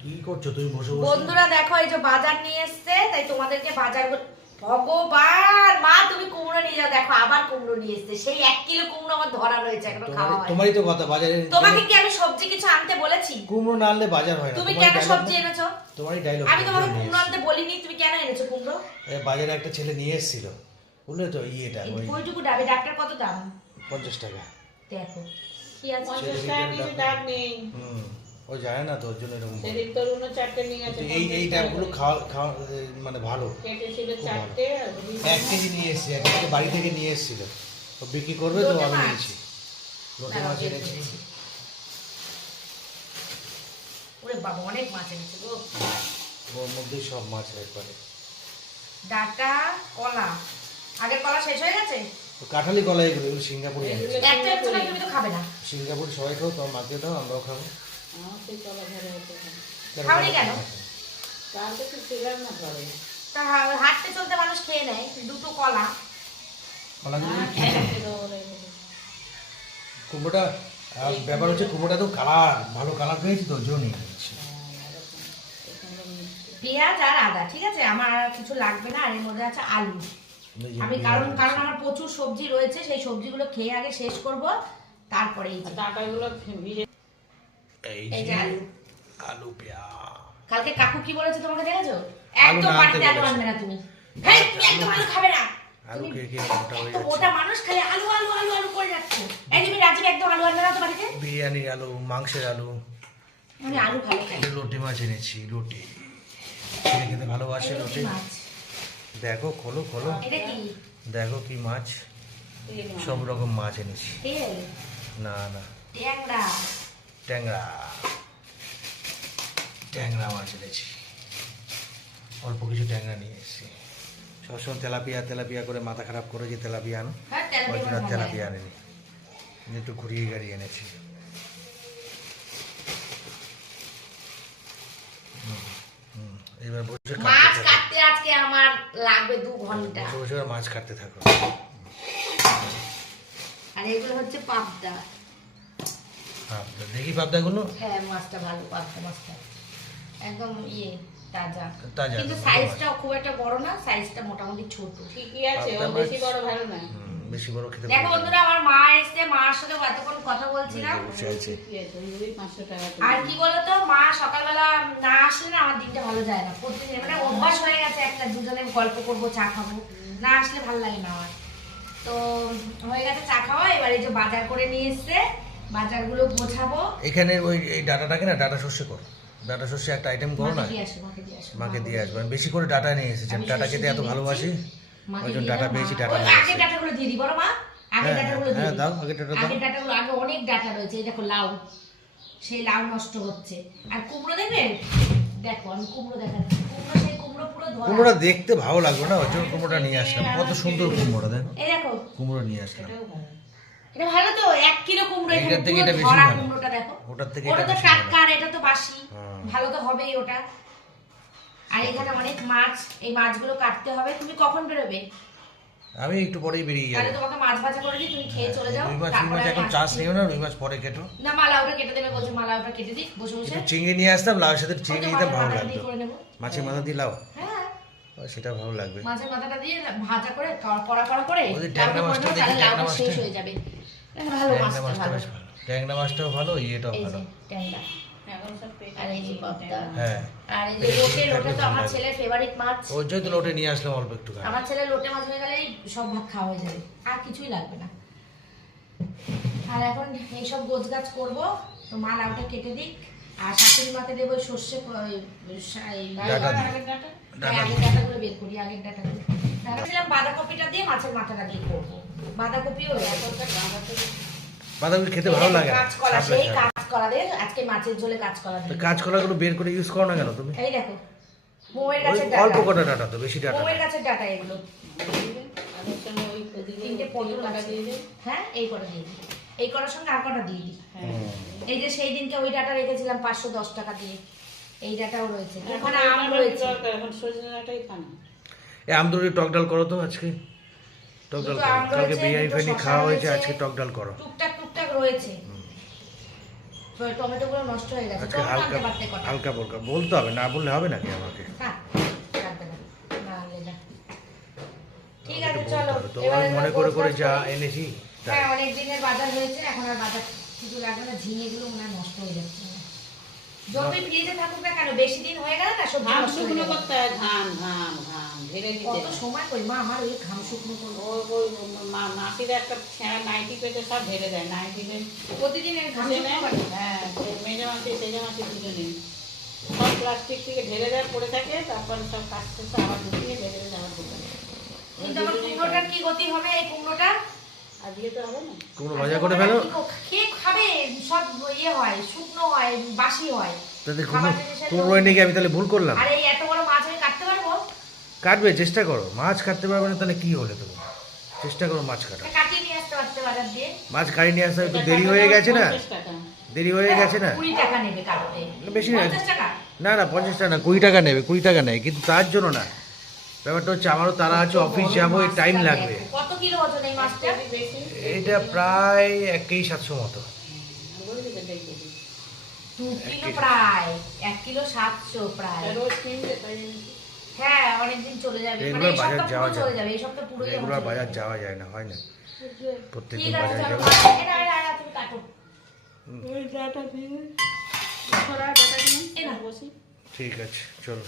কি করছ তুমি? বসে বসে। বন্ধুরা দেখো এই যে বাজার নিয়ে এসছে তাই তোমাদেরকে বাজার ভগবান! মা তুমি কুমড়ো নিয়ে যাও। দেখো আবার কুমড়ো নিয়ে এসছে। সেই এক কিলো কুমড়ো আমার ধরা রয়েছে এখনও খাওয়া হয় তোমারই তো কথা বাজারে তোমাকে কি আমি সবজি কিছু আনতে বলেছি? কুমড়ো না আনলে বাজার হয় না। তুমি কেন সবজি এনেছো? তোমারই ডায়লগ আমি তোমাকে কুমড়ো আনতে বলিনি তুমি কেন এনেছো কুমড়ো? বাজারে একটা ছেলে নিয়ে এসেছিল। বুঝলে তো? ইয়েটা ওই ওইটুকু ডাবে। ডাক্তার কত দাম? পঞ্চাশ টাকা। দেখো কি আছে? পঞ্চাশ টাকা কিছু ডাব নেই। হুম। ও জানে না তো ওর জন্য এরকম সেদিন তোর অন্য চারটে নিয়ে গেছে এই এই ডাবগুলো খাওয়া খাওয়া মানে ভালো। কেটেছিল চারটে এক কেজি নিয়ে এসেছি এক কেজি বাড়ি থেকে নিয়ে এসেছিল। ও বিক্রি করবে তো আমি নিয়েছি। মাছ এনেছি ওরে বাবা অনেক মাছ এনেছে গো। ওর মধ্যেই সব মাছ একবারে। ডাটা কলা। আগের কলা শেষ হয়ে গেছে? কাঁঠালি কলা এগুলো এগুলো সিঙ্গাপুরে একটা তুমি তো খাবে না। সিঙ্গাপুর সবাই খাও তোমার মাকে দাও আমরাও খাব। আমার সেই তলা ধরে হতে। খাওনি কেন? তার তো ছিলাম না ঘরে তা হাঁটতে চলতে মানুষ খেয়ে নেয় দুটো কলা। কলাগুলো আর খেতে দেবো রে। কুমড়োটা ব্যাপার হচ্ছে কুমড়োটা তো কালার ভালো কালার পেয়েছি তো পেঁয়াজ আর আদা ঠিক আছে? আমার আর কিছু লাগবে না আর এর মধ্যে আছে আলু। আমি কারণ কারণ আমার প্রচুর সবজি রয়েছে সেই সবজিগুলো খেয়ে আগে শেষ করব তারপরে এই ডাটাগুলো ভিজে এই যে আলু। পেঁয়াজ। কালকে কাকু কি বলেছে তোমাকে দেখেছ? একদম বাড়িতে আলু আনবে না তুমি। হ্যাঁ তুমি একদম আলু খাবে না। আলু খেয়ে খেয়ে মোটা হয়ে যাচ্ছে। মোটা মানুষ খালি আলু আলু আলু আলু করে যাচ্ছে। এই তুমি রাজীব একদম আলু আনবে না তো বাড়িতে বিরিয়ানির আলু মাংসের আলু। আমি আলু ভালো খাই। লোটে মাছ এনেছি লোটে খেতে খেতে ভালোবাসে কি মাছ? দেখো খোলো খোলো। এটা কি? দেখো কি মাছ। সব রকম মাছ এনেছি। না না। ট্যাংরা। ট্যাংরা। ট্যাংরা মাছ এনেছি। অল্প কিছু ট্যাংরা নিয়ে এসেছি। সবসময় তেলাপিয়া তেলাপিয়া করে মাথা খারাপ করে যে তেলাপিয়া আনো হ্যাঁ দিয়ে জন্য তেলাপিয়া। আনেনি। একটু ঘুরিয়ে গাড়িয়ে এনেছি। এবার বসে মাছ কাটতে আজকে আমার লাগবে দু ঘণ্টা। বসে মাছ কাটতে থাকো। আর এগুলো হচ্ছে পাবদা। পাবদা দেখি পাবদাগুলো হ্যাঁ মাছটা ভালো পাবদা মাছটা। একদম ইয়ে তাজা। তাজা, কিন্তু ভালো সাইজটাও খুব একটা বড় না সাইজটা মোটামুটি ছোট। ঠিকই আছে ও বেশি বড় ভালো না। বেশি বড় খেতে দেখো বন্ধুরা আমার মা এসছে মার সাথে এতক্ষণ কথা বলছিলাম। আর কি বলতো মা সকালবেলা না আসলে না আমার দিনটা ভালো যায় না। প্রতিদিন মানে অভ্যাস হয়ে গেছে একটা দুজনে গল্প করব চা খাব। না আসলে ভালো লাগে না আমার। তো হয়ে গেছে চা খাওয়া এবার এই যে বাজার করে নিয়ে এসছে। বাজারগুলো গোছাবো। এখানে ওই এই ডাটাটাকে না ডাটা শস্য করো। ডাটা শস্য একটা আইটেম করো না? মাকে দিয়ে আসো মাকে দিয়ে আসো মাকে দিয়ে আসবেন বেশি করে ডাটা নিয়ে এসেছি। আমি আমি ডাটা খেতে এত ভালোবাসি। ওই জন্য ডাটা পেয়েছি ডাটা নিয়ে আগের ডাটাগুলো দিয়ে দিই বলো মা। হ্যাঁ, ডাটাগুলো দিয়ে হ্যাঁ, দাও, আগের ডাটা দাও। আগের ডাটাগুলো আগে অনেক ডাটা রয়েছে। এই দেখো লাউ। সেই লাউ নষ্ট হচ্ছে। আর কুমড়ো দেখবে দেখো আমি কুমড়ো দেখাচ্ছি। কুমড়ো সেই কুমড়ো পুরো ধরা কুমড়োটা দেখতে ভালো লাগবে না? ওই জন্য কুমড়োটা নিয়ে আসলাম। কত সুন্দর কুমড়োটা দেখ। এই দেখো। কুমড়ো নিয়ে আসলাম। এটা ভালো তো এক কিলো কুমড়ো এটার থেকে এটা বেশি ভালো। কুমড়োটা দেখো। ওটার থেকে ওটা তো টাটকা আর এটা তো বাসি। হ্যাঁ। ভালো তো হবেই ওটা। আর এখানে অনেক মাছ এই মাছগুলো কাটতে হবে। তুমি কখন বেরোবে? আমি একটু পরেই বেরিয়ে তাহলে তোমাকে মাছ ভাজা করে দিই তুমি খেয়ে চলে যাও। রুই মাছ রুই মাছ এখন চাষ নিও না রুই মাছ পরে কেটো। না মালাউটা কেটে দেবে বলছে মালাউটা কেটে দিই বসে বসে। চিংড়ি নিয়ে আসতাম লাউ সাথে ওই চিংড়ি তো নিতে ভালো দিয়ে লাগতো। করে নেব। মাছের মাথা দিয়ে লাউ? হ্যাঁ। সেটা ভালো লাগবে। মাছের মাথাটা দিয়ে ভাজা করে কড়া কড়া করে তারপর ট্যাংরা মাছটা ট্যাংরা লাউটা শেষ হয়ে যাবে। এটা ভালো ট্যাংরা মাছটা মাছটা ভালো। ট্যাংরা মাছটাও ভালো ইয়েটাও ভালো। ট্যাংরা। হ্যাঁ আর এই যে লোটে লোটে তো আমার ছেলের ফেভারিট মাছ। ওই জন্য লোটে নিয়ে আসলাম অল্প একটু আমার ছেলে লোটে মাছ হয়ে গেলেই সব ভাত খাওয়া হয়ে যাবে। আর কিছুই লাগবে না। আর এখন এইসব গোছ গাছ করব। তো মা লাউটা কেটে দিক। আর শাশুড়ি মাকে দেবো সর্ষে ক- ওই সা- এই ডাটা? দিই। হ্যাঁ, ডাটা বের করি আগের ভাবছিলাম বাঁধাকপিটা দিয়ে মাছের মাথাটা দিয়ে করব। বাঁধাকপিও বাঁধাকপি খেতে ভালো লাগে কাঁচকলা সেই কাঁচকলা দিয়ে আজকে মাছের ঝোলে কাঁচকলা দিয়ে। কাঁচকলাগুলো বের করে ইউজ করো না কেন তুমি? এই দেখো মোমের ওই গাছের অল্প কটা ডাটা তো বেশি ডাটা মোমের গাছের ডাটা এগুলো। আগের সঙ্গে ওই ওদিকে তিনটে পটল টাকা দিয়ে হ্যাঁ এই কটা দিয়ে এই কটার সঙ্গে আর কটা দিয়ে দিই। হ্যাঁ। এই যে সেই দিনকে ওই ডাটা রেখেছিলাম পাঁচশো দশ টাকা দিয়ে। এই ডাটাও রয়েছে। ওখানে আম রয়েছে। এখন সজনে ডাঁটাই খানা। এই আমদুরি টক ডাল করো তো আজকে? টক ডাল করো। কালকে বিরিয়ানি দুটো খাওয়া হয়েছে আজকে টক ডাল করো। টুকটাক টুকটাক রয়েছে। টমেটোগুলো নষ্ট হয়ে গেছে। আজকে হালকা হালকা বলকা বলতে হবে না বললে হবে নাকি আমাকে? হ্যাঁ ঠিক আছে চলো। মনে করে করে যা এনেছি হ্যাঁ অনেক দিনের বাজার হয়েছে এখন আর বাজার কিছু লাগবে না। ঝিঙেগুলো মনে নষ্ট হয়ে যাচ্ছে। যতই ফ্রিজে থাকুক না কেন বেশি দিন হয়ে গেল না সব ঘাম শুকনো করতে হয় ঘাম ঘাম ঘাম ঢেলে দিতে কত সময় করি মা আমার ওই ঘাম শুকনো করব ওই ওই মা- মাসির একটা ছেঁড়া নাইটি পেতে সব ঢেলে দেয় নাইটি প্রতিদিন ঘাম শুকনো করি। হ্যাঁ মেজে মাসি সেজে মাসি দুজনে সব প্লাস্টিক থেকে ঢেলে দেয় পড়ে থাকে তারপরে সব কাজ শেষে আবার ঢুকিয়ে ঢেলে দেয় আবার ঢুকায় কিন্তু আমার কুমড়োটার কি গতি হবে এই কুমড়োটা কুমড়ো ভাজা করে ফেলো। কি খাবে? সব ইয়ে হয় শুকনো হয় বাসি হয়। খাবার কুমড়ো কুমড়ো এনে কি আমি তাহলে ভুল করলাম? আর এত বড় মাছ আমি কাটতে পারব? কাটবে চেষ্টা করো। মাছ কাটতে পারবে না তাহলে কি হলে তুমি চেষ্টা করো মাছ কাটা। কাটিয়ে নিয়ে আসতে পারতে বাজার দিয়ে মাছ কাটি নিয়ে আসতে একটু দেরি হয়ে গেছে না? দেরি হয়ে গেছে না? কুড়ি টাকা নেবে কাটতে বেশি না। না না পঞ্চাশ টাকা না কুড়ি টাকা নেবে কুড়ি টাকা নেয় কিন্তু তার জন্য না। ব্যাপারটা হচ্ছে আমারও তারা আছে অফিস যাব এই টাইম লাগবে। কত কিলো ওজন এই মাছটা? এটা প্রায় এক কেজি সাতশো মতো। দু কিলো প্রায় এক কিলো সাতশো প্রায়। হ্যাঁ অনেকদিন চলে যাবে। মানে এই সপ্তাহ পুরো চলে যাবে এই সপ্তাহ পুরোই রেগুলার বাজার যাওয়া যায় না হয় না? প্রত্যেকদিন বাজার চলো যাব এটা এটা এটা তুমি কাটো। ওই ডাটা ভেঙে ছড়া ডাটা কিনে এ না। বসি। ঠিক আছে চলো।